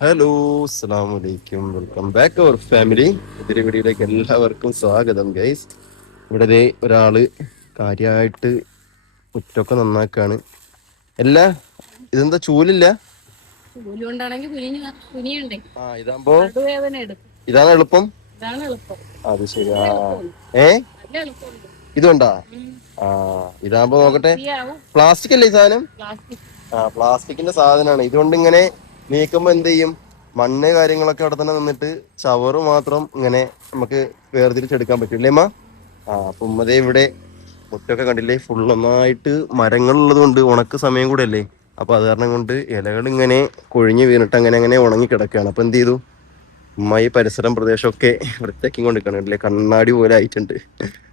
Hello അസ്സാം വലൈക്കും welcome back our family. പുതിയ വീഡിയോയിലേക്ക് എല്ലാവർക്കും സ്വാഗതം ഗൈസ്. ഇവിടെ ഒരാൾ ഒരാൾ കാര്യമായിട്ട് മുറ്റൊക്കെ നന്നാക്കാണ്. അല്ല ഇതെന്താ ചൂലില്ല? ആ ഇതാകുമ്പോ ഇതാണ് എളുപ്പം? അത് ശരി ആ. ഏ? ഉം. ആ ഇതാകുമ്പോ നോക്കട്ടെ. പ്ലാസ്റ്റിക് അല്ലേ ഈ സാധനം? ആ പ്ലാസ്റ്റിക്കിന്റെ സാധനമാണ് ഇതുകൊണ്ട് ഇങ്ങനെ നീക്കുമ്പോ എന്ത് ചെയ്യും? മണ്ണ് കാര്യങ്ങളൊക്കെ അവിടെ തന്നെ നിന്നിട്ട് ചവറ് മാത്രം ഇങ്ങനെ നമുക്ക് വേർതിരിച്ചെടുക്കാൻ പറ്റും അല്ലേ അമ്മ ആ അപ്പൊ ഇവിടെ മുറ്റൊക്കെ കണ്ടില്ലേ? ഫുൾ ഒന്നായിട്ട് മരങ്ങൾ ഉള്ളത് കൊണ്ട് ഉണക്ക് സമയം കൂടെ അല്ലേ അപ്പൊ അത് കാരണം കൊണ്ട് ഇലകൾ ഇങ്ങനെ കൊഴിഞ്ഞു വീണിട്ട് അങ്ങനെ അങ്ങനെ ഉണങ്ങി കിടക്കുകയാണ്. അപ്പൊ എന്ത് ചെയ്തു? ഉമ്മ ഈ പരിസരം പ്രദേശമൊക്കെ വൃത്തിയാക്കി കൊണ്ടിരിക്കണം അല്ലേ കണ്ണാടി പോലെ ആയിട്ടുണ്ട്.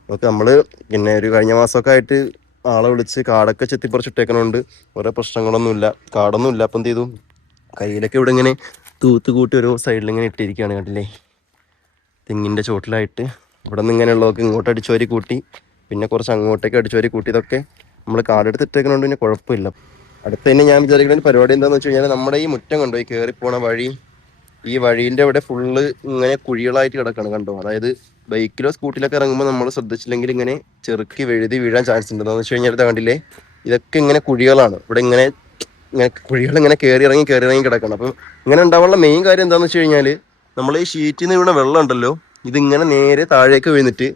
നമുക്ക് നമ്മൾ പിന്നെ ഒരു കഴിഞ്ഞ മാസമൊക്കെ ആയിട്ട് ആളെ വിളിച്ച് കാടൊക്കെ ചെത്തിപ്പറിച്ചിട്ടേക്കണോണ്ട് ഓരോ പ്രശ്നങ്ങളൊന്നുമില്ല. കാടൊന്നുമില്ല. അപ്പം എന്ത് ചെയ്തു? കയ്യിലൊക്കെ ഇവിടെ ഇങ്ങനെ തൂത്ത് കൂട്ടി ഒരു സൈഡിൽ ഇങ്ങനെ ഇട്ടിരിക്കുകയാണ് കണ്ടില്ലേ? തെങ്ങിന്റെ ചോട്ടിലായിട്ട് ഇവിടെ നിന്ന് ഇങ്ങനെയുള്ളതൊക്കെ ഇങ്ങോട്ട് അടിച്ചുവരി കൂട്ടി പിന്നെ കുറച്ച് അങ്ങോട്ടേക്ക് അടിച്ചുവരി കൂട്ടി. ഇതൊക്കെ നമ്മൾ കാടെടുത്ത് ഇട്ടേക്കണോണ്ട് പിന്നെ കുഴപ്പമില്ല. അടുത്ത് തന്നെ ഞാൻ വിചാരിക്കുന്ന പരിപാടി എന്താണെന്ന് വെച്ച് കഴിഞ്ഞാൽ നമ്മുടെ ഈ മുറ്റം കണ്ടോ? ഈ കയറിപ്പോണ പോണ വഴി ഈ വഴീന്റെ അവിടെ ഫുള്ള് ഇങ്ങനെ കുഴികളായിട്ട് കിടക്കണം കണ്ടോ? അതായത് ബൈക്കിലോ സ്കൂട്ടിലൊക്കെ ഇറങ്ങുമ്പോൾ നമ്മൾ ശ്രദ്ധിച്ചില്ലെങ്കിൽ ഇങ്ങനെ ചെറുക്കി വെഴുതി വീഴാൻ ചാൻസ് ഉണ്ട് എന്താണെന്ന് വെച്ച് കഴിഞ്ഞാൽ കണ്ടില്ലേ? ഇതൊക്കെ ഇങ്ങനെ കുഴികളാണ്. ഇവിടെ ഇങ്ങനെ കുഴികൾ ഇങ്ങനെ കയറി ഇറങ്ങി കയറി ഇറങ്ങി കിടക്കണം. അപ്പം ഇങ്ങനെ ഉണ്ടാവാനുള്ള മെയിൻ കാര്യം എന്താണെന്ന് വെച്ച് കഴിഞ്ഞാൽ നമ്മൾ ഈ ഷീറ്റിൽ നിന്ന് വീണ വെള്ളം ഉണ്ടല്ലോ ഇതിങ്ങനെ നേരെ താഴേക്ക് വീണിട്ട്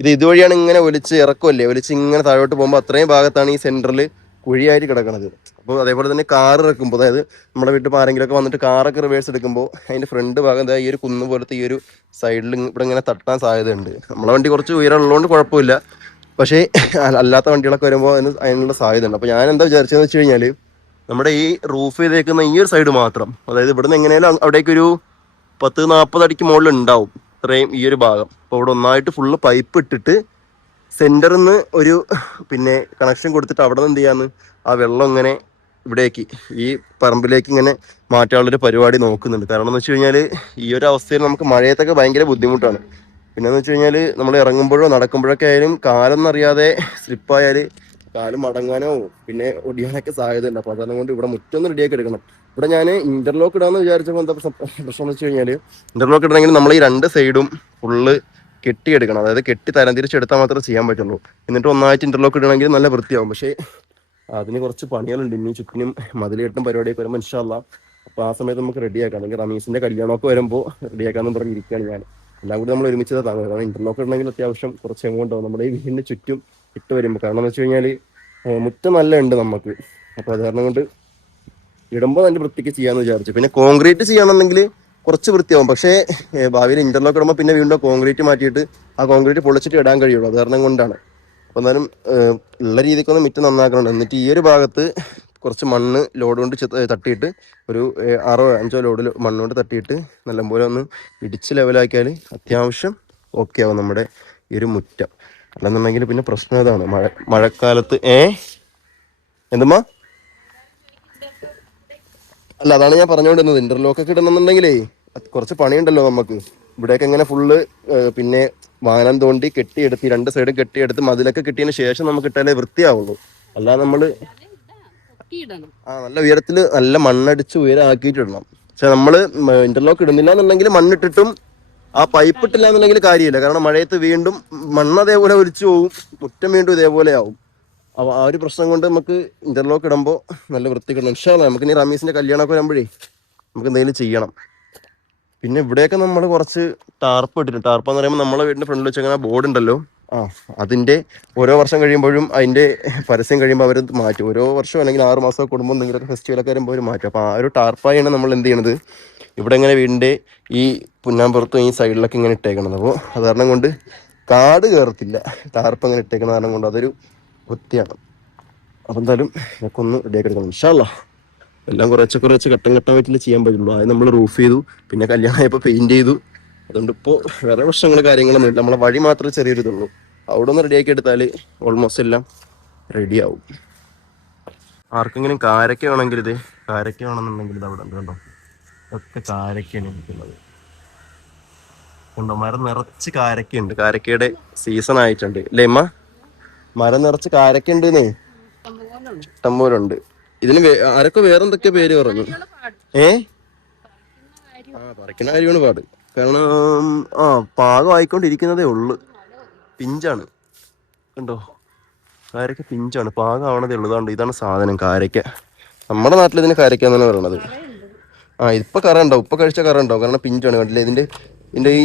ഇത് ഇതുവഴിയാണ് ഇങ്ങനെ ഒലിച്ച് ഇറക്കുമല്ലേ ഒലിച്ച് ഇങ്ങനെ താഴോട്ട് പോകുമ്പോൾ അത്രയും ഭാഗത്താണ് ഈ സെന്ററിൽ കുഴിയായിട്ട് കിടക്കണത്. അപ്പോൾ അതേപോലെ തന്നെ കാർ ഇറക്കുമ്പോൾ അതായത് നമ്മുടെ വീട്ടിൽ ആരെങ്കിലുമൊക്കെ വന്നിട്ട് കാറൊക്കെ റിവേഴ്സ് എടുക്കുമ്പോൾ അതിന്റെ ഫ്രണ്ട് ഭാഗം എന്താ ഈ ഒരു കുന്ന് പോലത്തെ ഈ ഒരു സൈഡിൽ ഇവിടെ ഇങ്ങനെ തട്ടാൻ സാധ്യതയുണ്ട്. നമ്മളെ വണ്ടി കുറച്ച് ഉയരമുള്ളതുകൊണ്ട് കുഴപ്പമില്ല. പക്ഷേ അല്ലാത്ത വണ്ടികളൊക്കെ വരുമ്പോൾ അതിന് അതിനുള്ള സാധ്യതയുണ്ട്. അപ്പോൾ ഞാൻ എന്താ വിചാരിച്ചതെന്ന് വെച്ച് കഴിഞ്ഞാൽ നമ്മുടെ ഈ റൂഫ് ചെയ്തേക്കുന്ന ഈ ഒരു സൈഡ് മാത്രം. അതായത് ഇവിടുന്ന് എങ്ങനെയാലും അവിടേക്ക് ഒരു പത്ത് നാൽപ്പത് അടിക്ക് മുകളിൽ ഉണ്ടാവും ഇത്രയും ഈ ഒരു ഭാഗം. അപ്പോൾ ഇവിടെ ഒന്നായിട്ട് ഫുള്ള് പൈപ്പ് ഇട്ടിട്ട് സെന്ററിൽ നിന്ന് ഒരു പിന്നെ കണക്ഷൻ കൊടുത്തിട്ട് അവിടെ നിന്ന് എന്ത് ചെയ്യാന്ന് ആ വെള്ളം ഇങ്ങനെ ഇവിടേക്ക് ഈ പറമ്പിലേക്ക് ഇങ്ങനെ മാറ്റാനുള്ളൊരു പരിപാടി നോക്കുന്നുണ്ട്. കാരണം എന്ന് വെച്ച് കഴിഞ്ഞാൽ ഈ ഒരു അവസ്ഥയിൽ നമുക്ക് മഴയത്തൊക്കെ ഭയങ്കര ബുദ്ധിമുട്ടാണ്. പിന്നെന്ന് വെച്ച് കഴിഞ്ഞാൽ നമ്മൾ ഇറങ്ങുമ്പോഴോ നടക്കുമ്പോഴൊക്കെ ആയാലും കാലം എന്നറിയാതെ സ്ലിപ്പായാൽ കാൽ മടങ്ങാനോ പിന്നെ ഒടിയാനൊക്കെ സാധ്യത ഉണ്ട് അപ്പൊ അതാണ് കൊണ്ട് ഇവിടെ മുറ്റൊന്ന് റെഡിയാക്കി എടുക്കണം. ഇവിടെ ഞാൻ ഇന്റർലോക്ക് ഇടാന്ന് വിചാരിച്ചപ്പോൾ എന്താ പ്രശ്നം എന്ന് വെച്ച് കഴിഞ്ഞാൽ ഇന്റർലോക്ക് ഇടണമെങ്കിൽ നമ്മൾ ഈ രണ്ട് സൈഡും ഫുള്ള് കെട്ടിയെടുക്കണം. അതായത് കെട്ടി തരം തിരിച്ചെടുത്താൽ മാത്രമേ ചെയ്യാൻ പറ്റുള്ളൂ. എന്നിട്ട് ഒന്നായിട്ട് ഇന്റർലോക്ക് ഇടണമെങ്കിൽ നല്ല വൃത്തിയാവും. പക്ഷേ അതിന് കുറച്ച് പണികളുണ്ട്. ഇനി ചുറ്റിനും മതിൽ കെട്ടും പരിപാടിയൊക്കെ വരുമ്പോൾ ഇൻഷാല്ല അപ്പോൾ ആ സമയത്ത് നമുക്ക് റെഡിയാക്കാം അല്ലെങ്കിൽ റമീസിന്റെ കല്യാണമൊക്കെ വരുമ്പോൾ റെഡിയാക്കാമെന്ന് പറഞ്ഞിരിക്കുകയാണ് ഞാൻ. എല്ലാം കൂടി നമ്മൾ ഒരുമിച്ച് താങ്ങുക. കാരണം ഇന്റർലോക്ക് ഇടണമെങ്കിൽ അത്യാവശ്യം കുറച്ച് എമൗണ്ട് ആവും നമ്മുടെ ഈ വീടിന് ചുറ്റും ഇട്ട് വരുമ്പോൾ കാരണം എന്ന് വെച്ച് കഴിഞ്ഞാൽ മുറ്റം നല്ല ഉണ്ട് നമുക്ക് അപ്പോൾ അത് കാരണം കൊണ്ട് ഇടുമ്പോൾ നല്ല വൃത്തിക്ക് ചെയ്യാന്ന് വിചാരിച്ചു. പിന്നെ കോൺക്രീറ്റ് ചെയ്യണമെങ്കിൽ കുറച്ച് വൃത്തിയാവും. പക്ഷേ ഭാവിയിൽ ഇന്റർലോക്ക് ഇടുമ്പോൾ പിന്നെ വീണ്ടും കോൺക്രീറ്റ് മാറ്റിയിട്ട് ആ കോൺക്രീറ്റ് പൊളിച്ചിട്ട് ഇടാൻ കഴിയുള്ളൂ. അത് കാരണം കൊണ്ടാണ്. അപ്പോൾ എന്നാലും ഉള്ള രീതിക്കൊന്ന് മിറ്റം നന്നാക്കണം എന്നിട്ട് ഈ ഒരു ഭാഗത്ത് കുറച്ച് മണ്ണ് ലോഡ് കൊണ്ട് തട്ടിയിട്ട് ഒരു ആറോ അഞ്ചോ ലോഡ് മണ്ണ് കൊണ്ട് തട്ടിയിട്ട് നല്ലപോലെ ഒന്ന് ഇടിച്ച് ലെവലാക്കിയാൽ അത്യാവശ്യം ഓക്കെ ആവും നമ്മുടെ ഈ ഒരു മുറ്റം. അല്ലെന്നുണ്ടെങ്കിൽ പിന്നെ പ്രശ്നം ഇതാണ്. മഴ മഴക്കാലത്ത് ഏ? എന്തുമ്മാ? അല്ല അതാണ് ഞാൻ പറഞ്ഞുകൊണ്ടിരുന്നത്. ഇന്റർലോക്ക് ഒക്കെ ഇടണമെന്നുണ്ടെങ്കിലേ കുറച്ച് പണിയുണ്ടല്ലോ നമുക്ക്. ഇവിടെയൊക്കെ ഇങ്ങനെ ഫുള്ള് പിന്നെ വാനം തോണ്ടി കെട്ടിയെടുത്ത് രണ്ട് സൈഡും കെട്ടിയെടുത്ത് മതിലൊക്കെ കിട്ടിയതിന് ശേഷം നമുക്ക് ഇട്ടാലേ വൃത്തിയാവുള്ളൂ. അല്ലാതെ നമ്മൾ ആ നല്ല ഉയരത്തിൽ നല്ല മണ്ണടിച്ച് ഉയരാക്കിയിട്ടിടണം. പക്ഷെ നമ്മൾ ഇന്റർലോക്ക് ഇടുന്നില്ല എന്നുണ്ടെങ്കിൽ മണ്ണിട്ടിട്ടും ആ പൈപ്പ് ഇട്ടില്ല എന്നുണ്ടെങ്കിൽ കാര്യമില്ല. കാരണം മഴയത്ത് വീണ്ടും മണ്ണ് അതേപോലെ ഒലിച്ചു പോകും മുറ്റം വീണ്ടും ഇതേപോലെ ആവും. അപ്പൊ ആ ഒരു പ്രശ്നം കൊണ്ട് നമുക്ക് ഇന്റർലോക്ക് ഇടുമ്പോൾ നല്ല വൃത്തി കിട്ടണം ഇൻഷാല്ല നമുക്ക് ഇനി റമീസിന്റെ കല്യാണമൊക്കെ വരുമ്പോഴേ നമുക്ക് എന്തെങ്കിലും ചെയ്യണം. പിന്നെ ഇവിടെയൊക്കെ നമ്മൾ കുറച്ച് ടാർപ്പ് ഇട്ടിട്ടുണ്ട്. ടാർപ്പ് എന്ന് പറയുമ്പോൾ നമ്മളെ വീടിന്റെ ഫ്രണ്ടിൽ വെച്ച് അങ്ങനെ ബോർഡ് ഉണ്ടല്ലോ. ആ അതിന്റെ ഓരോ വർഷം കഴിയുമ്പോഴും അതിന്റെ പരസ്യം കഴിയുമ്പോൾ അവർ മാറ്റും. ഓരോ വർഷം അല്ലെങ്കിൽ ആറ് മാസം എന്തെങ്കിലും എന്തെങ്കിലുമൊക്കെ ഫെസ്റ്റിവലൊക്കെ വരുമ്പോൾ അവർ മാറ്റും. അപ്പോൾ ആ ഒരു ടാർപ്പായാണ് നമ്മൾ എന്ത് ചെയ്യണത്? ഇവിടെ ഇങ്ങനെ വീണ്ട് ഈ പുന്നാമ്പുറത്തും ഈ സൈഡിലൊക്കെ ഇങ്ങനെ ഇട്ടേക്കണത്. അപ്പോൾ അത് കാരണം കൊണ്ട് കാട് കയറത്തില്ല ടാർപ്പ് അങ്ങനെ ഇട്ടേക്കണ കാരണം കൊണ്ട് അതൊരു വൃത്തിയാണ്. അപ്പം എന്തായാലും ഇതൊക്കെ ഒന്ന് റെഡിയാക്കി എടുക്കണം. ഇൻഷാല്ല എല്ലാം കുറച്ച് കുറച്ച് ഘട്ടം ഘട്ടമായിട്ടില്ല ചെയ്യാൻ പറ്റുള്ളൂ. ആദ്യം നമ്മൾ റൂഫ് ചെയ്തു പിന്നെ കല്യാണമായപ്പോൾ പെയിന്റ് ചെയ്തു. അതുകൊണ്ട് ഇപ്പോൾ വേറെ പ്രശ്നങ്ങൾ കാര്യങ്ങളൊന്നും ഇല്ല നമ്മളെ വഴി മാത്രമേ ചെറിയൊരു ഇതുള്ളൂ അവിടെ ഒന്ന് റെഡിയാക്കി എടുത്താൽ ഓൾമോസ്റ്റ് എല്ലാം റെഡിയാവും ആർക്കെങ്കിലും കാരക്ക വേണമെങ്കിൽ ഇത് കാരക്ക വേണമെന്നുണ്ടെങ്കിൽ ഇത് അവിടെ ഉണ്ട് കണ്ടോ ഒക്കെ കാരക്കയാണ് ഇരിക്കുന്നത് മരം നിറച്ച് കാരക്കയുണ്ട്. കാരക്കയുടെ സീസൺ ആയിട്ടുണ്ട്. അല്ലേ അമ്മ മരം നിറച്ച് കാരക്കുണ്ടെന്നേ ഇഷ്ടംപോലുണ്ട്. ഇതിന് ആരൊക്കെ വേറെന്തൊക്കെ പേര് പറഞ്ഞു. ഏ? ആ പറിക്കണ കാര്യമാണ് പാട്. കാരണം ആ പാകം ആയിക്കൊണ്ടിരിക്കുന്നതേ ഉള്ളു. പിഞ്ചാണ്. കണ്ടോ? കാരക്ക പിഞ്ചാണ്. പാകം ആവണതേ ഉള്ളൂ. ഇതാണ്ട് ഇതാണ് സാധനം കാരക്ക. നമ്മുടെ നാട്ടിൽ ഇതിന് കാരക്ക എന്നാണ് പറയണത്. ആ ഇപ്പൊ കറ ഉണ്ടാവും. ഇപ്പൊ കഴിച്ച കറ ഉണ്ടാവും. കാരണം പിഞ്ചാണ്. കണ്ടില്ലേ? ഇതിന്റെ ഇതിന്റെ ഈ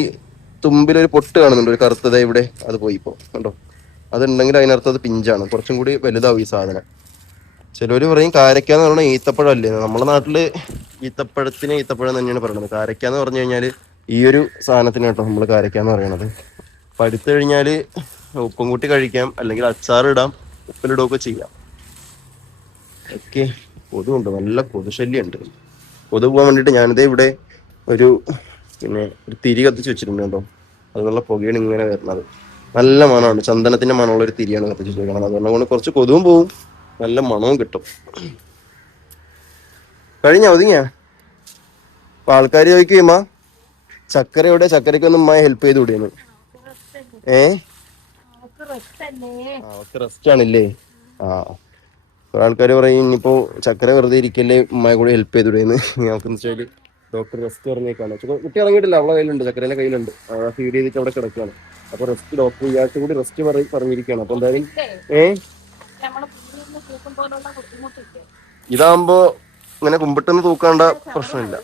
തുമ്പിലൊരു പൊട്ട് കാണുന്നുണ്ട്. ഒരു കറുത്തത ഇവിടെ. അത് പോയി ഇപ്പോ. കണ്ടോ? അതുണ്ടെങ്കിൽ അതിനർത്ഥം അത് പിഞ്ചാണ്. കുറച്ചും കൂടി വലുതാവും ഈ സാധനം. ചിലവര് പറയും കാരക്ക എന്ന് പറഞ്ഞാൽ ഈത്തപ്പഴം അല്ലേ നമ്മുടെ നാട്ടിൽ ഈത്തപ്പഴത്തിന് ഈത്തപ്പഴം തന്നെയാണ് പറയുന്നത്. കാരക്ക എന്ന് പറഞ്ഞു കഴിഞ്ഞാൽ ഈ ഒരു സാധനത്തിന് കേട്ടോ നമ്മൾ കാരക്ക എന്ന് പറയണത്. പഠിത്തു കഴിഞ്ഞാൽ ഉപ്പും കൂട്ടി കഴിക്കാം. അല്ലെങ്കിൽ അച്ചാർ ഇടാം. ഉപ്പിലിടുകയൊക്കെ ചെയ്യാം. ഓക്കെ കൊതുണ്ട് നല്ല കൊതുശല്യമുണ്ട് കൊതു പോകാൻ വേണ്ടിയിട്ട് ഞാനിതേ ഇവിടെ ഒരു പിന്നെ ഒരു തിരി കത്തിച്ച് വെച്ചിട്ടുണ്ട് കേട്ടോ. അതിനുള്ള പുകയാണ് ഇങ്ങനെ വരുന്നത്. നല്ല മണമാണ്. ചന്ദനത്തിന്റെ മണമുള്ള ഒരു തിരിയാണ് കത്തിച്ച് വെച്ചിരിക്കുന്നത്. അതുകൊണ്ട് കൊണ്ട് കുറച്ച് കൊതുവും പോവും. നല്ല മണവും കിട്ടും. കഴിഞ്ഞ ഒതുങ്ങിയ? അപ്പൊ ആൾക്കാർ ചോദിക്കുമ്പോ ചക്കര എവിടെ? ചക്കരയ്ക്ക് ഒന്ന് ഉമ്മായി ഹെൽപ്പ് ചെയ്ത് വിടുന്നു. ഏ ആ ഒക്കെ റെസ്റ്റ് ആണല്ലേ? ആ കുറെ ആൾക്കാർ പറയും ഇനിയിപ്പോ ചക്കര വെറുതെ ഇരിക്കല്ലേ ഉമ്മയെ കൂടെ ഹെൽപ്പ് ചെയ്ത് വിടുന്നു നമുക്ക് വെച്ചാൽ ഡോക്ടർ റെസ്റ്റ് പറഞ്ഞേക്കാണ്. കുട്ടി ഇറങ്ങിയിട്ടില്ല അവളെ കയ്യിലുണ്ട് ചക്കരേന്റെ കയ്യിലുണ്ട്. ഫീഡ് ചെയ്തിട്ട് അവിടെ കിടക്കുകയാണ് അപ്പൊ റെസ്റ്റ് ഡോക്ടർ ഇയാൾക്ക് കൂടി റെസ്റ്റ് പറഞ്ഞിരിക്കുകയാണ്. അപ്പൊ എന്തായാലും ഏ? ഇതാകുമ്പോ ഇങ്ങനെ കുമ്പിട്ടെന്ന് തൂക്കാണ്ട പ്രശ്നമില്ല.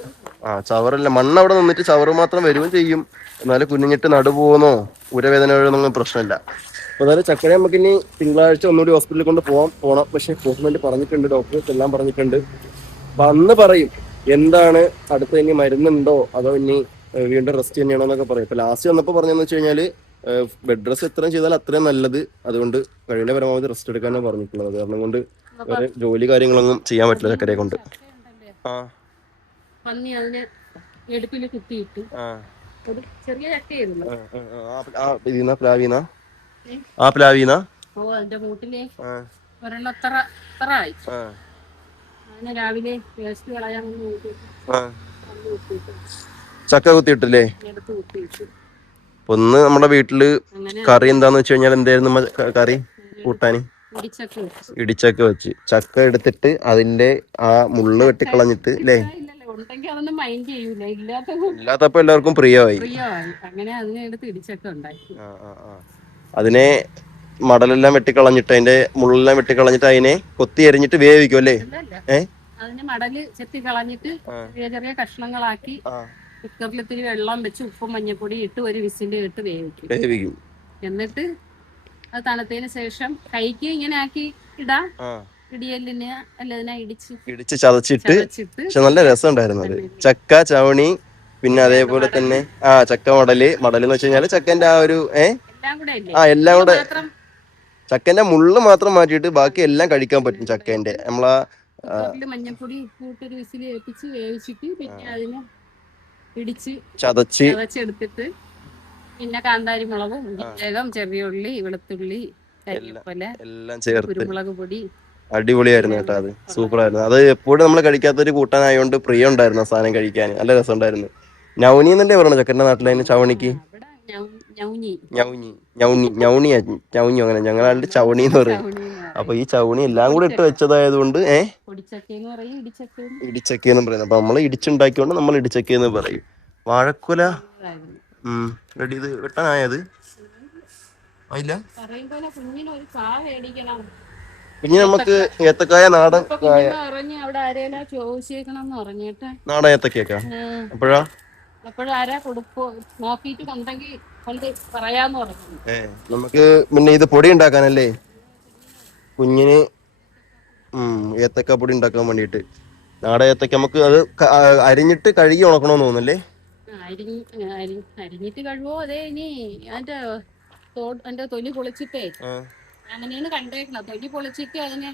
ആ ചവറല്ല. മണ്ണ് അവിടെ നിന്നിട്ട് ചവറ് മാത്രം വരുകയും ചെയ്യും. എന്നാലും കുഞ്ഞിട്ട് നടുപോകുന്നോ ഉരവേദന ഒന്നും പ്രശ്നമില്ല. അതായത് ചക്കര നമുക്ക് ഇനി തിങ്കളാഴ്ച ഒന്നുകൂടി ഹോസ്പിറ്റലിൽ കൊണ്ട് പോവാം. പോണം. പക്ഷെ ട്രീറ്റ്മെന്റ് പറഞ്ഞിട്ടുണ്ട്. ഡോക്ടേഴ്സ് എല്ലാം പറഞ്ഞിട്ടുണ്ട്. അപ്പൊ അന്ന് പറയും എന്താണ്? അടുത്ത ഇനി മരുന്നുണ്ടോ? അതോ ഇനി വീണ്ടും റെസ്റ്റ് തന്നെയാണോ എന്നൊക്കെ പറയും. ഇപ്പൊ ലാസ്റ്റ് വന്നപ്പോൾ പറഞ്ഞതെന്ന് വെച്ച് കഴിഞ്ഞാൽ ബെഡ് റെസ്റ്റ് എത്രയും ചെയ്താൽ അത്രയും നല്ലത്. അതുകൊണ്ട് കഴിയുന്ന പരമാവധി റെസ്റ്റ് എടുക്കാനാണ് പറഞ്ഞിട്ടുള്ളത്. കാരണം കൊണ്ട് വേറെ ജോലി കാര്യങ്ങളൊന്നും ചെയ്യാൻ പറ്റില്ല ചക്കരയെ കൊണ്ട്. ആ. പന്നി അതിനെ കുത്തിയിട്ടു ചെറിയ ചക്കയായിരുന്നു. ആ, ആ, ആ, പ്ലാവീന പ്ലാവീന്ന? ഓ അതിന്റെ ഒരെണ്ണം ആയി. രാവിലെ വേസ്റ്റ് കളയാൻ ചക്ക കുത്തിയിട്ടില്ലേ? ഒന്ന് നമ്മുടെ വീട്ടിൽ കറി എന്താന്ന് വെച്ച് കഴിഞ്ഞാൽ എന്തായിരുന്നു കറി? കൂട്ടാന്? ഇടിച്ചക്ക വെച്ചു. ചക്ക എടുത്തിട്ട് അതിന്റെ ആ മുള്ള് വെട്ടിക്കളഞ്ഞിട്ട് അല്ലേ ഇല്ലാത്തപ്പോ എല്ലാവർക്കും പ്രിയമായി. അങ്ങനെ ഇടിച്ചക്ക ആ, ആ, ആ. അതിനെ മടലെല്ലാം വെട്ടിക്കളഞ്ഞിട്ട് അതിന്റെ മുള്ളെല്ലാം വെട്ടിക്കളഞ്ഞിട്ട് അതിനെ കൊത്തി എരിഞ്ഞിട്ട് വേവിക്കും അല്ലേ? ഏഹ് അതിന് മടൽ ചെത്തി കളഞ്ഞിട്ട് ചെറിയ ചെറിയ കഷ്ണങ്ങളാക്കി കുക്കറിൽ ഇത്തിരി വെള്ളം വെച്ച് ഉപ്പും മഞ്ഞപ്പൊടി ഇട്ട് ഒരു വിസിന്റെ ഇട്ട് വേവിക്കും. വേവിക്കും. എന്നിട്ട് അത് തണുത്തതിന് ശേഷം കൈക്ക് ഇങ്ങനെ ആക്കി ഇടാം. ഇടിയല്ലിന് അല്ലതിനെ ഇടിച്ച് ഇടിച്ച് ചതച്ചിട്ട് പക്ഷെ നല്ല രസം ഉണ്ടായിരുന്നു അത് ചക്ക ചവണി പിന്നെ അതേപോലെ തന്നെ ആ ചക്ക മടൽ. മടൽ എന്ന് വെച്ച് കഴിഞ്ഞാൽ ചക്കന്റെ ആ ഒരു ഏ? എല്ലാം കൂടെ ഇല്ലേ ആ എല്ലാം കൂടെ. ചക്കന്റെ മുള്ള് മാത്രം മാറ്റിയിട്ട് ബാക്കി എല്ലാം കഴിക്കാൻ പറ്റും ചക്കേന്റെ. നമ്മളാ മഞ്ഞപ്പൊടി കൂട്ടൊരു വിസിൽ ഏൽപ്പിച്ച് വേവിച്ചിട്ട് പിന്നെ അതിനെ ഇടിച്ച് ചതച്ച്. ചതച്ചെടുത്തിട്ട് പിന്നെ കാന്താരി മുളകും ജീരകം ചെറിയ ഉള്ളി വെളുത്തുള്ളി കരിവേപ്പില എല്ലാം ചേർത്ത്. കുരുമുളക് പൊടി. അടിപൊളിയായിരുന്നു കേട്ടോ അത്. സൂപ്പർ ആയിരുന്നു അത് എപ്പോഴും നമ്മൾ കഴിക്കാത്തൊരു കൂട്ടാനായതുകൊണ്ട് പ്രിയ ഉണ്ടായിരുന്നു സാധനം കഴിക്കാൻ. നല്ല രസം ഉണ്ടായിരുന്നു നവനി എന്നല്ലേ പറഞ്ഞു ചക്കന്റെ നാട്ടിലെ ചവണിക്ക്? ഞൗഞ്ഞി ഞൗണി ഞൗണി അങ്ങനെ. ഞങ്ങളാണ്ട് ചവണി എന്ന് പറയും. എന്ന്. അപ്പൊ ഈ ചവണി എല്ലാം കൂടെ ഇട്ട് വെച്ചതായതുകൊണ്ട് ഏ? പൊടിച്ചക്കയെന്ന് എന്ന് പറയുന്നത് അപ്പൊ നമ്മൾ ഇടിച്ചുണ്ടാക്കിയോണ്ട് നമ്മൾ ഇടിച്ചക്കയെന്ന് പറയും. വാഴക്കുല. റെഡി ഇത് വെട്ടാനായത്? പിന്നെ നമുക്ക് ഏത്തക്കായ നാടൻ എന്ന് നാടൻ ഏത്തക്കയൊക്കെ? അപ്പോഴാ? അപ്പോഴാരാ കൊടുക്കോ? നോക്കിയിട്ട് കൊണ്ടെങ്കിൽ കൊണ്ട് പറയാന്ന് പറഞ്ഞു. നമുക്ക് പിന്നെ ഇത് പൊടി ഉണ്ടാക്കാനല്ലേ? കുഞ്ഞിന് ഏത്തക്ക പൊടി ഉണ്ടാക്കാൻ വേണ്ടിട്ട് നാടൻ ഏത്തക്ക നമുക്ക് അത് ക- ആ, അരിഞ്ഞിട്ട് കഴുകി ഉണക്കണോന്ന് തോന്നുന്നല്ലേ? ആ, അരിഞ്ഞ് അരി- അരിഞ്ഞിട്ട് കഴിവോ അതേ ഇനി അതിന്റെ തോ- അതിന്റെ തൊലി പൊളിച്ചിട്ടേ. അങ്ങനെയാണ് കണ്ടേക്കണം തൊലി പൊളിച്ചിട്ട് അതിനെ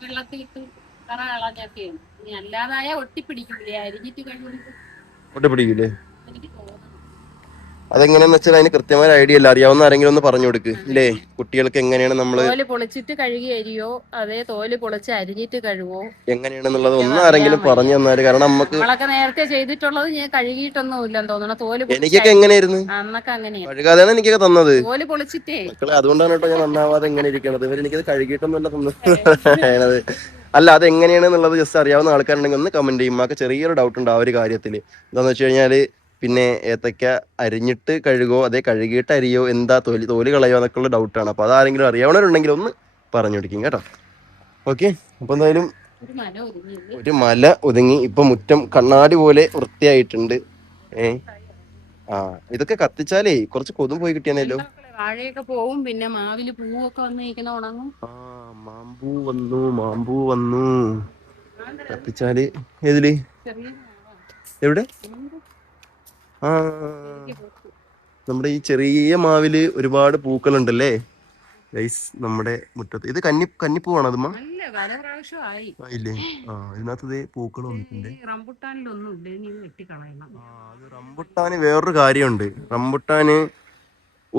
വെള്ളത്തിൽ ഇട്ട് കറ കളഞ്ഞൊക്കെയാണ്. ഇനി അല്ലാതായ ഒട്ടിപ്പിടിക്കില്ലേ അരിഞ്ഞിട്ട് കഴിവുമ്പോൾ ഒട്ടി പിടിക്കില്ലേ അതെങ്ങനെയാന്ന് വെച്ചാൽ അതിന് കൃത്യമായ ഐഡിയ അല്ല അറിയാവുന്ന ആരെങ്കിലും ഒന്ന് പറഞ്ഞു കൊടുക്ക് ഇല്ലേ? കുട്ടികൾക്ക് എങ്ങനെയാണ് നമ്മൾ തോൽ പൊളിച്ചിട്ട് കഴുകി അരിയോ അതേ തോൽ പൊളിച്ച് അരിഞ്ഞിട്ട് കഴിവോ എങ്ങനെയാണെന്നുള്ളത് ഒന്ന് ആരെങ്കിലും പറഞ്ഞു തന്നാൽ. കാരണം നമുക്ക് നമ്മളൊക്കെ നേരത്തെ ചെയ്തിട്ടുള്ളത് ഞാൻ കഴുകിയിട്ടൊന്നും ഇല്ലെന്ന് തോന്നണം. തോൽ പൊളിച്ച് എനിക്കൊക്കെ എങ്ങനെയായിരുന്നു? ആ, അന്നൊക്കെ അങ്ങനെയാ കഴുകാതെയാണ് എനിക്കൊക്കെ തന്നത്. തോൽ പൊളിച്ചിട്ടേ. മക്കളെ അതുകൊണ്ടാണ് കേട്ടോ ഞാൻ നന്നാവാതെ ഇങ്ങനെ ഇരിക്കണത്. ഇവർ എനിക്കത് കഴുകിയിട്ടൊന്നുമല്ല തന്നത്. അല്ല അത് എങ്ങനെയാണെന്നുള്ളത് ജസ്റ്റ് അറിയാവുന്ന ആൾക്കാരുണ്ടെങ്കിൽ ഒന്ന് കമന്റ് ചെയ്യും. ആ ചെറിയൊരു ഡൗട്ട് ഉണ്ട് ആ ഒരു കാര്യത്തിൽ എന്താണെന്ന് വെച്ച് കഴിഞ്ഞാൽ പിന്നെ ഏത്തക്ക അരിഞ്ഞിട്ട് കഴുകോ അതേ കഴുകിയിട്ട് അരിയോ എന്താ തോലി തോലി കളയോ എന്നൊക്കെ ഉള്ള ഡൗട്ടാണ് അപ്പോൾ അതാരെങ്കിലും അറിയാവുന്നവരുണ്ടെങ്കിൽ ഒന്ന് പറഞ്ഞു കൊടുക്കും കേട്ടോ. ഓക്കെ അപ്പോൾ എന്തായാലും ഒരു മല ഒതുങ്ങിയത് ഒരു മല ഒതുങ്ങി. ഇപ്പൊ മുറ്റം കണ്ണാടി പോലെ വൃത്തിയായിട്ടുണ്ട്. ഏ? ആ ഇതൊക്കെ കത്തിച്ചാലേ കുറച്ച് കൊതും പോയി കിട്ടിയാനല്ലോ വാഴയൊക്കെ പോവും. പിന്നെ മാവിൽ പൂവൊക്കെ വന്ന് നിൽക്കുന്ന ഉണങ്ങും. ആ മാമ്പൂ വന്നു മാമ്പൂ വന്നു. കത്തിച്ചാൽ ഏതിൽ? എവിടെ? ആ. നമ്മുടെ ഈ ചെറിയ മാവിൽ ഒരുപാട് പൂക്കളുണ്ടല്ലേ? ഗൈസ് നമ്മുടെ മുറ്റത്ത്. ഇത് കന്നി കന്നിപ്പൂവാണ് അതുമ്മ ഇല്ലേ? ആ ഇതിനകത്ത് പൂക്കൾ വന്നിട്ടുണ്ട്. റംബുട്ടാനിലൊന്നും റംബുട്ടാന് വേറൊരു കാര്യമുണ്ട്. റംബുട്ടാന്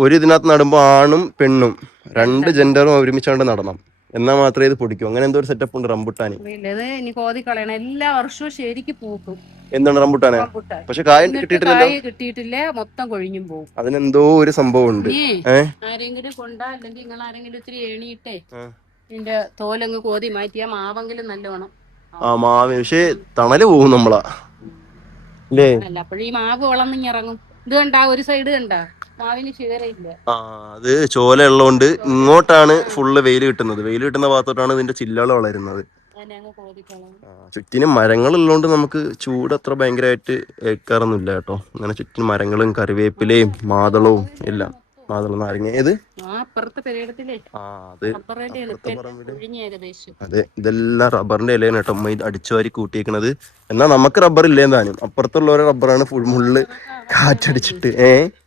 ഒരു ഇതിനകത്ത് നടുമ്പോൾ ആണും പെണ്ണും രണ്ട് ജെൻഡറും ഒരുമിച്ചാണ്ട് നടണം. എന്നാ മാത്രമേ ഇത് പൊടിക്കൂ. അങ്ങനെ എന്തോ ഒരു സെറ്റപ്പ് ഉണ്ട് റംബുട്ടാന്. ഇത് ഇനി കോതി കളയണം. എല്ലാ വർഷവും ശരിക്ക് പൂക്കും. എന്താണ് റംബുട്ടാന്? പക്ഷെ കായ കായ് കിട്ടിയിട്ടില്ല മൊത്തം കൊഴിഞ്ഞും പോകും അതിനെന്തോ ഒരു സംഭവം ഉണ്ട്. ആരെങ്കിലും കൊണ്ടാ അല്ലെങ്കിൽ നിങ്ങൾ ആരെങ്കിലും ഇത്തിരി ആ. ഇതിന്റെ തോലങ്ങ് കോതി മാറ്റിയാ മാവെങ്കിലും നല്ലോണം. ആ മാവ്. പക്ഷേ തണൽ പോകും നമ്മളാ. അല്ലേ അല്ല അപ്പോഴീ മാവ് വളർന്നിറങ്ങും ഇത് കണ്ടാ ഒരു സൈഡ് കണ്ടാ? ആ അത് ചോല ഉള്ളതുകൊണ്ട് ഇങ്ങോട്ടാണ് ഫുള്ള് വെയിൽ കിട്ടുന്നത് വെയിൽ കിട്ടുന്ന ഭാഗത്തോട്ടാണ് ഇതിന്റെ ചില്ലകൾ വളരുന്നത് ചുറ്റിനും മരങ്ങൾ ഉള്ളതുകൊണ്ട് നമുക്ക് ചൂട് അത്ര ഭയങ്കരമായിട്ട് ഏൽക്കാറൊന്നുമില്ല കേട്ടോ അങ്ങനെ ചുറ്റിനും മരങ്ങളും കറിവേപ്പിലയും മാതളവും എല്ലാം മാതളം നാരങ്ങ ഏത് അത് ഇതെല്ലാം റബ്ബറിന്റെ ഇലയാണ് കേട്ടോ അമ്മ അടിച്ചുവാരി കൂട്ടിയേക്കണത് എന്നാ നമുക്ക് റബ്ബർ ഇല്ലേ താനും അപ്പുറത്തുള്ളവരെ റബ്ബറാണ് ഫുൾ മുള്ള് കാറ്റടിച്ചിട്ട് ഏ നമുക്കുള്ള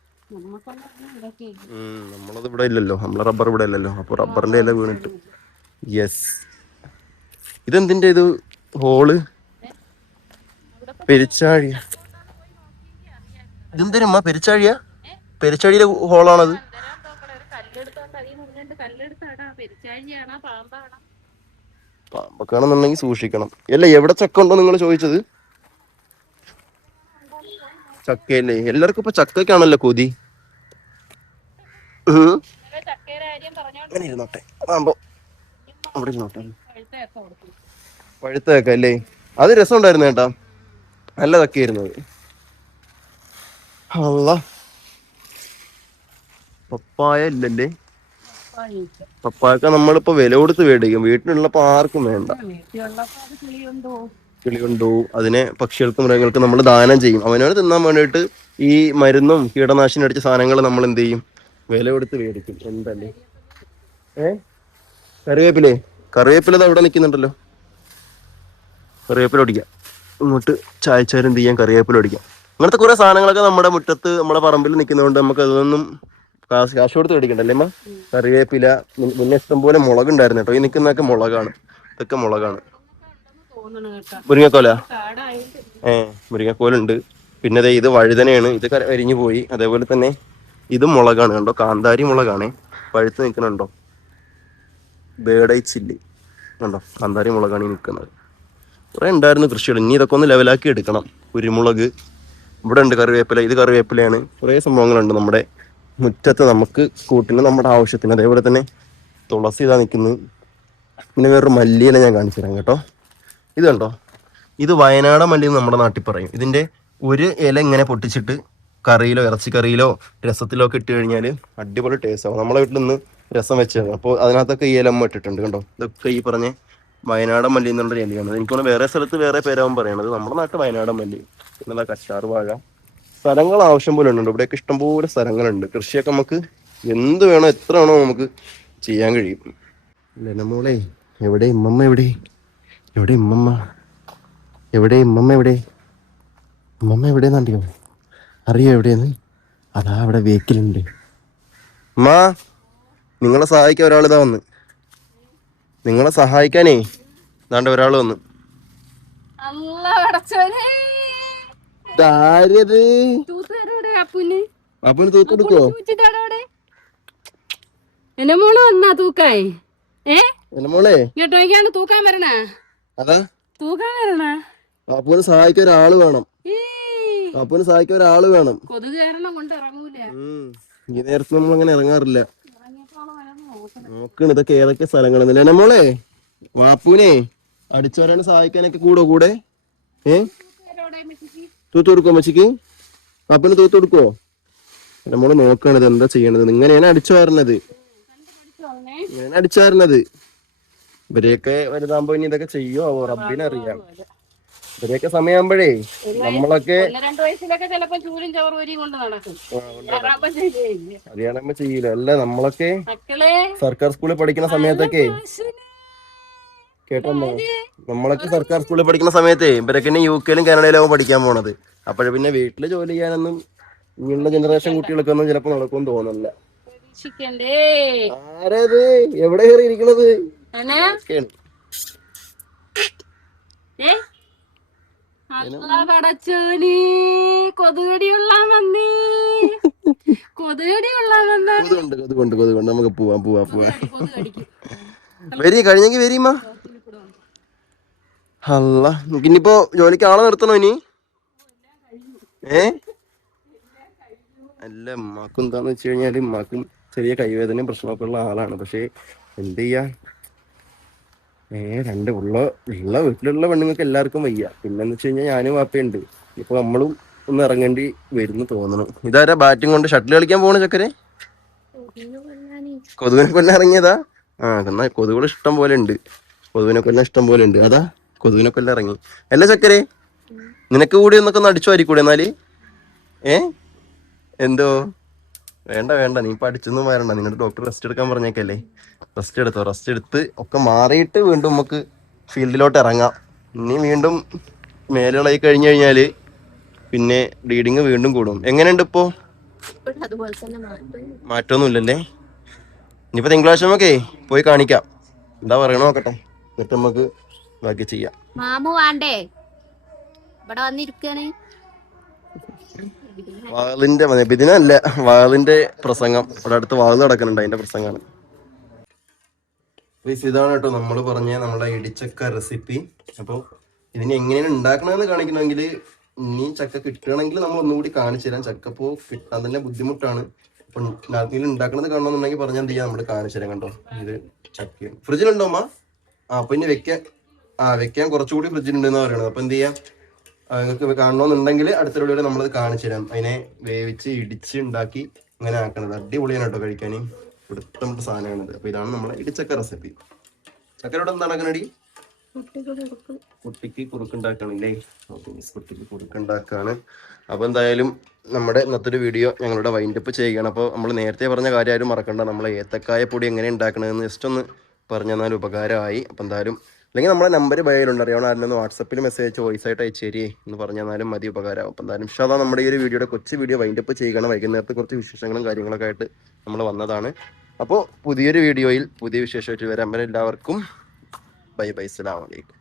ഇതൊക്കെ ഉം, നമ്മളത് ഇവിടെ ഇല്ലല്ലോ. നമ്മളെ റബ്ബർ ഇവിടെ ഇല്ലല്ലോ. അപ്പൊ റബ്ബറിന്റെ ഇല വീണിട്ട്. യെസ് ഇതെന്തിന്റെ ഇത്? ഹോൾ പെരിച്ചാഴിയ ഇതെന്തരുമ്മ പെരിച്ചാഴിയ? പെരിച്ചാഴിയുടെ ഹോളാണത്. പാമ്പൊക്കെ ആണെന്നുണ്ടെങ്കിൽ സൂക്ഷിക്കണം. അല്ല എവിടെ ചക്ക ഉണ്ടോ നിങ്ങൾ ചോദിച്ചത്? ചക്കയല്ലേ എല്ലാവർക്കും ഇപ്പൊ ചക്കയ്ക്കാണല്ലോ കൊതി. പഴുത്തേക്കല്ലേ അങ്ങനെ ഇരുന്നോട്ടെ. പാമ്പോ അവിടെ ഇരുന്നോട്ടെ. പഴുത്തയൊക്കെ കൊടുത്തു. പഴുത്ത ചക്ക അല്ലേ? അത് രസമുണ്ടായിരുന്നു കേട്ടാ. നല്ല ചക്കയായിരുന്നു അത്. അല്ല പപ്പായ ഇല്ലല്ലേ? പപ്പായക്ക നമ്മളിപ്പോ വില കൊടുത്ത് മേടിക്കും. വീട്ടിലുള്ളപ്പോ ആർക്കും വേണ്ട. വീട്ടിലുള്ളപ്പോ അത് കിളിയുണ്ടോ കിളി കൊണ്ടുപോകും അതിനെ പക്ഷികൾക്കും മൃഗങ്ങൾക്കും നമ്മൾ ദാനം ചെയ്യും. അവനവന് തിന്നാൻ വേണ്ടിയിട്ട് ഈ മരുന്നും കീടനാശിനി അടിച്ച സാധനങ്ങൾ നമ്മൾ എന്ത് ചെയ്യും? വില കൊടുത്ത് മേടിക്കും. എന്തല്ലേ? ഏ? കറിവേപ്പിലേ? കറിവേപ്പില അവിടെ നിൽക്കുന്നുണ്ടല്ലോ. കറിവേപ്പില ഇങ്ങോട്ട് ചായച്ചാരം എന്ത് ചെയ്യാം? കറിവേപ്പില ഒടിക്കാം അങ്ങനത്തെ കുറെ സാധനങ്ങളൊക്കെ നമ്മുടെ മുറ്റത്ത് നമ്മുടെ പറമ്പിൽ നിൽക്കുന്നതുകൊണ്ട് നമുക്ക് അതൊന്നും കാശ് കാശ് കൊടുത്ത് മേടിക്കണ്ടല്ലേ അമ്മ? കറിവേപ്പില മുന്നേ ഇഷ്ടം പോലെ മുളകുണ്ടായിരുന്നു കേട്ടോ. ഈ നിൽക്കുന്നതൊക്കെ മുളകാണ്. ഇതൊക്കെ മുളകാണ്. മുരിങ്ങക്കോല? ഏ മുരിങ്ങക്കോലുണ്ട്. പിന്നെ ദേ ഇത് വഴുതനയാണ്. ഇത് കരിഞ്ഞു പോയി. അതേപോലെ തന്നെ ഇത് മുളകാണ്. കണ്ടോ? കാന്താരി മുളകാണ്. പഴുത്ത് നിൽക്കണുണ്ടോ ബേഡൈറ്റ് ചില്ലി. കണ്ടോ? കാന്താരി മുളകാണ് ഈ നിൽക്കുന്നത്. കുറേ ഉണ്ടായിരുന്നു കൃഷികൾ. ഇനി ഇതൊക്കെ ഒന്ന് ലെവലാക്കി എടുക്കണം. കുരുമുളക്. ഇവിടെ ഉണ്ട് കറിവേപ്പില. ഇത് കറിവേപ്പിലയാണ്. കുറേ സംഭവങ്ങളുണ്ട് നമ്മുടെ മുറ്റത്ത് നമുക്ക് കൂട്ടിന് നമ്മുടെ ആവശ്യത്തിന്. അതേപോലെ തന്നെ തുളസി ഇതാ നിൽക്കുന്നത് പിന്നെ വേറൊരു മല്ലിയില ഞാൻ കാണിച്ചു തരാം കേട്ടോ. ഇത് കണ്ടോ? ഇത് വയനാടൻ മല്ലി നമ്മുടെ നാട്ടിൽ പറയും. ഇതിന്റെ ഒരു ഇല ഇങ്ങനെ പൊട്ടിച്ചിട്ട് കറിയിലോ ഇറച്ചിക്കറിയിലോ രസത്തിലോ ഒക്കെ ഇട്ട് കഴിഞ്ഞാൽ അടിപൊളി ടേസ്റ്റ് ആവും. നമ്മളെ വീട്ടിൽ നിന്ന് രസം വെച്ചത് അപ്പോൾ അതിനകത്തൊക്കെ ഈ ഇലമ്മ ഇട്ടിട്ടുണ്ട് കണ്ടോ? ഇതൊക്കെ ഈ പറഞ്ഞ വയനാടൻ മല്ലി എന്നുള്ള ഇലയാണ് എനിക്ക് തോന്നുന്നു വേറെ സ്ഥലത്ത് വേറെ പേരാവും പറയണത്. നമ്മുടെ നാട്ടിൽ വയനാടൻ മല്ലി എന്നുള്ള കച്ചാർ വാഴ. സ്ഥലങ്ങൾ ആവശ്യം പോലെ ഉണ്ട്. ഇവിടെയൊക്കെ ഇഷ്ടംപോലെ സ്ഥലങ്ങളുണ്ട്. കൃഷിയൊക്കെ നമുക്ക് എന്ത് വേണോ എത്ര വേണോ നമുക്ക് ചെയ്യാൻ കഴിയും. ലെനമോളെ എവിടെ? ഇമ്മമ്മ എവിടെ? എവിടെ ഇമ്മമ്മ എവിടെ ഇമ്മമ്മ എവിടെ? ഇമ്മമ്മ എവിടെ അറിയോ? അറിയോ എവിടെയെന്ന്? അതാ അവിടെ വേക്കിലുണ്ട്. അമ്മാ നിങ്ങളെ സഹായിക്കാൻ ഒരാൾ ഇതാ വന്ന്. നിങ്ങളെ സഹായിക്കാനേ ദാണ്ട് ഒരാൾ വന്ന്. അപ്പുന് തൂത്തെടുക്കോ എന്നെ മോൾ വന്നാ തൂക്കായി ഏ? ലനമോളെ മോളെ? അതാ തൂക്കാൻ വരണ. അപ്പന് സഹായിക്കാൻ ഒരാൾ വേണം. അപ്പന് സഹായിക്കാൻ ഒരാൾ വേണം. ഈ നേരത്തെ നമ്മൾ അങ്ങനെ ഇറങ്ങാറില്ല. നോക്കണ ഇതൊക്കെ ഏതൊക്കെ സ്ഥലങ്ങളാണ് നമ്മളെ വാപ്പൂനെ അടിച്ചു വരാൻ സഹായിക്കാനൊക്കെ കൂടോ കൂടെ? ഏ? തൂത്ത് കൊടുക്കോ മച്ചിക്ക് പാപ്പന് തൂത്ത് കൊടുക്കോ നമ്മൾ നോക്കണത് എന്താ ചെയ്യണത്. ഇങ്ങനെയാണ് അടിച്ചു വരണത്. ഇങ്ങനെയാണ് അടിച്ചു വാരണത്. ഇവരെയൊക്കെ വലുതാകുമ്പോ ഇനി ഇതൊക്കെ ചെയ്യോ റബ്ബിനറിയാം. ഇവരെയൊക്കെ സമയമാകുമ്പോഴേ നമ്മളൊക്കെ. അറിയാണമ്മ ചെയ്യൂല. അല്ല നമ്മളൊക്കെ സർക്കാർ സ്കൂളിൽ പഠിക്കുന്ന സമയത്തൊക്കെ കേട്ടോ നമ്മളൊക്കെ സർക്കാർ സ്കൂളിൽ പഠിക്കുന്ന സമയത്തെ ഇവരൊക്കെ യു കെയിലും കാനഡയിലും പഠിക്കാൻ പോണത്. അപ്പോഴ പിന്നെ വീട്ടിൽ ജോലി ചെയ്യാനൊന്നും ഇങ്ങനെയുള്ള ജനറേഷൻ കുട്ടികൾക്ക് ഒന്നും ചിലപ്പോ നടക്കുമെന്ന് തോന്നുന്നില്ല ആരത്? എവിടെ കയറി ഇരിക്കണത്? പടച്ചോനി കൊതുകടിയുള്ള വന്നേ കൊതുകടിയുള്ള കൊതുകുണ്ട് കൊതുകുണ്ട് കൊതുകുണ്ട്. നമുക്ക് പോവാം പോവാം പോവാം. വരി കഴിഞ്ഞെങ്കിൽ വരിമ്മ. അല്ല ഇനിയിപ്പോ ജോലിക്ക് ആളെ നിർത്തണോ ഇനി? ഏ? അല്ല ഉമ്മാക്കും എന്താന്ന് വെച്ച് കഴിഞ്ഞാൽ ഉമ്മാക്കും ചെറിയ കൈവേദന പ്രശ്നമൊക്കെ ഉള്ള ആളാണ്. പക്ഷെ എന്ത് ചെയ്യാ ഏ രണ്ട് ഉള്ള ഉള്ള വീട്ടിലുള്ള പെണ്ണുങ്ങൾക്ക് എല്ലാവർക്കും വയ്യ. പിന്നെന്ന് വെച്ച് കഴിഞ്ഞാൽ ഞാനും വാപ്പയുണ്ട്. ഇപ്പൊ നമ്മളും ഒന്ന് ഇറങ്ങേണ്ടി വരുന്നു തോന്നണം. ഇതാരാ ബാറ്റും കൊണ്ട് ഷട്ടിൽ കളിക്കാൻ പോണ ചക്കരെ? കൊതുവിനെ കൊല്ലാൻ ഇറങ്ങിയതാ? ആ എന്നാ കൊതുകൾ ഇഷ്ടം പോലെ ഉണ്ട്. കൊതുവിനെ കൊല്ലാൻ ഇഷ്ടം പോലെ ഉണ്ട്. അതാ കൊതുവിനെ കൊല്ലാൻ ഇറങ്ങി. അല്ല ചക്കരെ നിനക്ക് കൂടി ഒന്നൊക്കെ ഒന്ന് അടിച്ചു വാരിക്കൂടെ എന്നാൽ? ഏ? എന്തോ? വേണ്ട വേണ്ട. നീ പഠിച്ചൊന്നും വരണ്ട. നിങ്ങളുടെ ഡോക്ടർ റെസ്റ്റ് എടുക്കാൻ പറഞ്ഞേക്കല്ലേ? റെസ്റ്റ് എടുത്തോ? റെസ്റ്റ് എടുത്ത് ഒക്കെ മാറിയിട്ട് വീണ്ടും നമുക്ക് ഫീൽഡിലോട്ട് ഇറങ്ങാം. ഇനി വീണ്ടും മേലുകളായി കഴിഞ്ഞു കഴിഞ്ഞാൽ പിന്നെ ബ്ലീഡിങ് വീണ്ടും കൂടും. എങ്ങനെയുണ്ട് ഇപ്പോ? അതുപോലെ തന്നെ മാറ്റും മാറ്റമൊന്നുമില്ലല്ലേ? ഇനിയിപ്പോ തിങ്കളാഴ്ച നമുക്കേ പോയി കാണിക്കാം. എന്താ പറയണോ നോക്കട്ടെ. എന്നിട്ട് നമുക്ക് ബാക്കി ചെയ്യാം. മാമു വേണ്ടേ? ഇവിടെ വന്നിരിക്കാണ്. വാളിന്റെ ബിദിനല്ല വാളിന്റെ പ്രസംഗം. ഇവിടെ അടുത്ത് വാൾ നടക്കുന്നുണ്ട് അതിന്റെ പ്രസംഗമാണ്. ഇതാണ് കേട്ടോ നമ്മൾ പറഞ്ഞ നമ്മളെ ഇടിച്ചക്ക റെസിപ്പി അപ്പോൾ ഇതിന് എങ്ങനെയാണ് ഉണ്ടാക്കണമെന്ന് കാണിക്കണമെങ്കിൽ ഇനി ചക്ക കിട്ടണമെങ്കിൽ നമ്മൾ ഒന്നുകൂടി കാണിച്ചു തരാം. ചക്ക ഇപ്പോൾ കിട്ടാൻ തന്നെ ബുദ്ധിമുട്ടാണ്. അപ്പം നാട്ടിൽ ഉണ്ടാക്കണത് കാണണമെന്നുണ്ടെങ്കിൽ പറഞ്ഞാൽ എന്ത് ചെയ്യാം? നമ്മൾ കാണിച്ചു തരാം കണ്ടോ ഇത് ചക്ക. ഫ്രിഡ്ജിലുണ്ടോ അമ്മ ആ അപ്പൊ ഇനി വെക്കാൻ ആ വെക്കാൻ കുറച്ചുകൂടി ഫ്രിഡ്ജിലുണ്ടെന്ന് പറയണത്. അപ്പൊ എന്ത് ചെയ്യാം? നിങ്ങൾക്ക് കാണണമെന്നുണ്ടെങ്കിൽ അടുത്ത വീഡിയോയിൽ നമ്മളത് കാണിച്ചു തരാം. അതിനെ വേവിച്ച് ഇടിച്ച് ഉണ്ടാക്കി അങ്ങനെ ആക്കണത്. അടിപൊളിയാണ് കേട്ടോ കഴിക്കാൻ ഇവിടുത്തെ സാധനമാണിത്. അപ്പൊ ഇതാണ് നമ്മളെ ഇടിച്ചക്ക റെസിപ്പി ചക്കരോട് എന്താണ് അങ്ങനെ കുട്ടിക്ക് കുറുക്കുണ്ടാക്കണല്ലേ കുട്ടിക്ക് കുറുക്കുണ്ടാക്കാണ് അപ്പൊ എന്തായാലും നമ്മുടെ ഇന്നത്തെ ഒരു വീഡിയോ ഞങ്ങളുടെ വൈൻഡപ്പ് ചെയ്യുകയാണ്. അപ്പോൾ നമ്മൾ നേരത്തെ പറഞ്ഞ കാര്യം ആരും മറക്കണ്ട. നമ്മളെ ഏത്തക്കായ പൊടി എങ്ങനെ ഉണ്ടാക്കണമെന്ന് ജസ്റ്റ് ഒന്ന് പറഞ്ഞു തന്നാൽ ഉപകാരമായി. അപ്പോൾ എന്തായാലും അല്ലെങ്കിൽ നമ്മുടെ നമ്പർ ബയോയിലുണ്ട് അറിയാവുന്ന ആരെങ്കിലും വാട്സപ്പിൽ മെസ്സേജ് വോയിസ് ആയിട്ട് അയച്ചു തരികയെ എന്ന് പറഞ്ഞാലും മതി ഉപകാരം. അപ്പോൾ എന്തായാലും പക്ഷേ അതാണ് നമ്മുടെ ഈ ഒരു വീഡിയോയുടെ കൊച്ചു വീഡിയോ വൈൻഡപ്പ് ചെയ്യുകയാണ് വൈകുന്നേരത്തെ കുറച്ച് വിശേഷങ്ങളും കാര്യങ്ങളൊക്കെ ആയിട്ട് നമ്മൾ വന്നതാണ്. അപ്പോൾ പുതിയൊരു വീഡിയോയിൽ പുതിയ വിശേഷമായിട്ട് വരാൻ എല്ലാവർക്കും ബൈ ബൈ അസ്സലാമു അലൈക്കും.